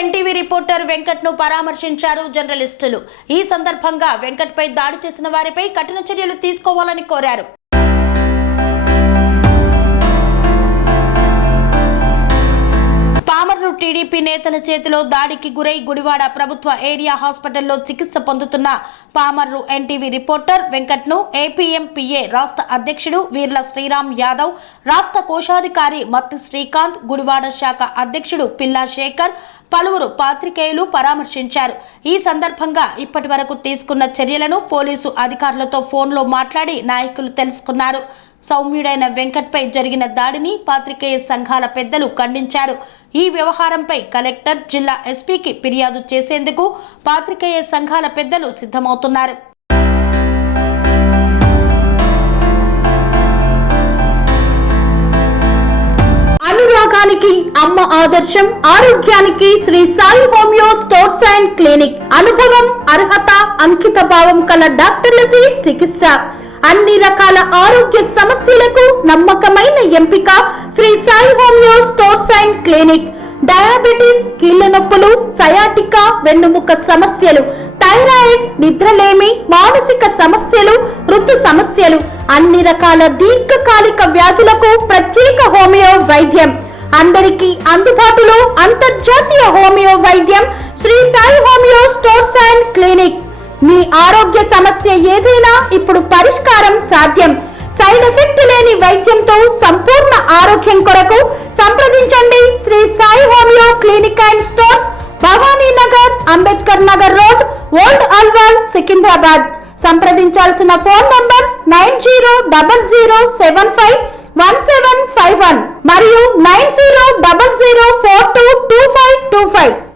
NTV reporter Venkat ను పరామర్శించారు జర్నలిస్టులు. ఈ సందర్భంగా వెంకట్ పై దాడి చేసిన వారిపై కఠిన చర్యలు తీసుకోవాలని కోరారు. పామర్రు టీడీపీ నేతల చేతిలో దాడికి గురై గుడివాడ ప్రభుత్వ ఏరియా హాస్పిటల్లో చికిత్స పొందుతున్న పామర్రు ఎన్టీవీ రిపోర్టర్ వెంకట్ ను ఏపీఎంపీఏ రాష్ట్ర అధ్యక్షుడు వీర్ల శ్రీరామ్ యాదవ్, రాష్ట్ర కోశాధికారి మత్తి శ్రీకాంత్, గుడివాడ శాఖ అధ్యక్షుడు పిల్లా శేఖర్, పలువురు పాత్రికేయులు పరామర్శించారు. ఈ సందర్భంగా ఇప్పటి వరకు తీసుకున్న చర్యలను పోలీసు అధికారులతో ఫోన్లో మాట్లాడి నాయకులు తెలుసుకున్నారు. సౌమ్యుడైన వెంకట్ పై జరిగిన దాడిని పాత్రికేయ సంఘాల పెద్దలు ఖండించారు. ఈ వ్యవహారంపై కలెక్టర్, జిల్లా ఎస్పీకి ఫిర్యాదు చేసేందుకు పాత్రికేయ సంఘాల పెద్దలు సిద్ధమవుతున్నారు. అనురాగానికి అమ్మ ఆదర్శం, ఆరోగ్యానికి Shri Sai homeo stores and clinic. అనుభవం, అర్హత, అంకిత భావం కల డాక్టర్లచే చికిత్స. అన్ని రకాల ఆరోగ్య సమస్యలకు నమ్మకమైన ఎంపిక Shri Sai homeo stores and clinic. Diabetes, కీళ్ల నొప్పులు, సయాటికా, వెన్నుముక సమస్యలు, థైరాయిడ్, నిద్రలేమి, మానసిక సమస్యలు, ఋతు సమస్యలు, అన్ని రకాల దీర్ఘకాలిక వ్యాధులకు ప్రత్యేక హోమియో వైద్యం. అందరికీ అందుబాటులో అంతర్జాతీయ హోమియో వైద్యం Shri Sai homeo stores and clinic. మీ ఆరోగ్య సమస్య ఏదైనా ఇప్పుడు పరిష్కారం సాధ్యం. సైడ్ ఎఫెక్ట్ లేని వైద్యంతో సంపూర్ణ ఆరోగ్యం కొరకు సంప్రదించండి Shri Sai homeo clinic and stores, Bhavani Nagar, Ambedkar Nagar road, old Alwal, Secunderabad. సంప్రదించాల్సిన ఫోన్ నంబర్స్ 9000751751 మరియు 9000422525.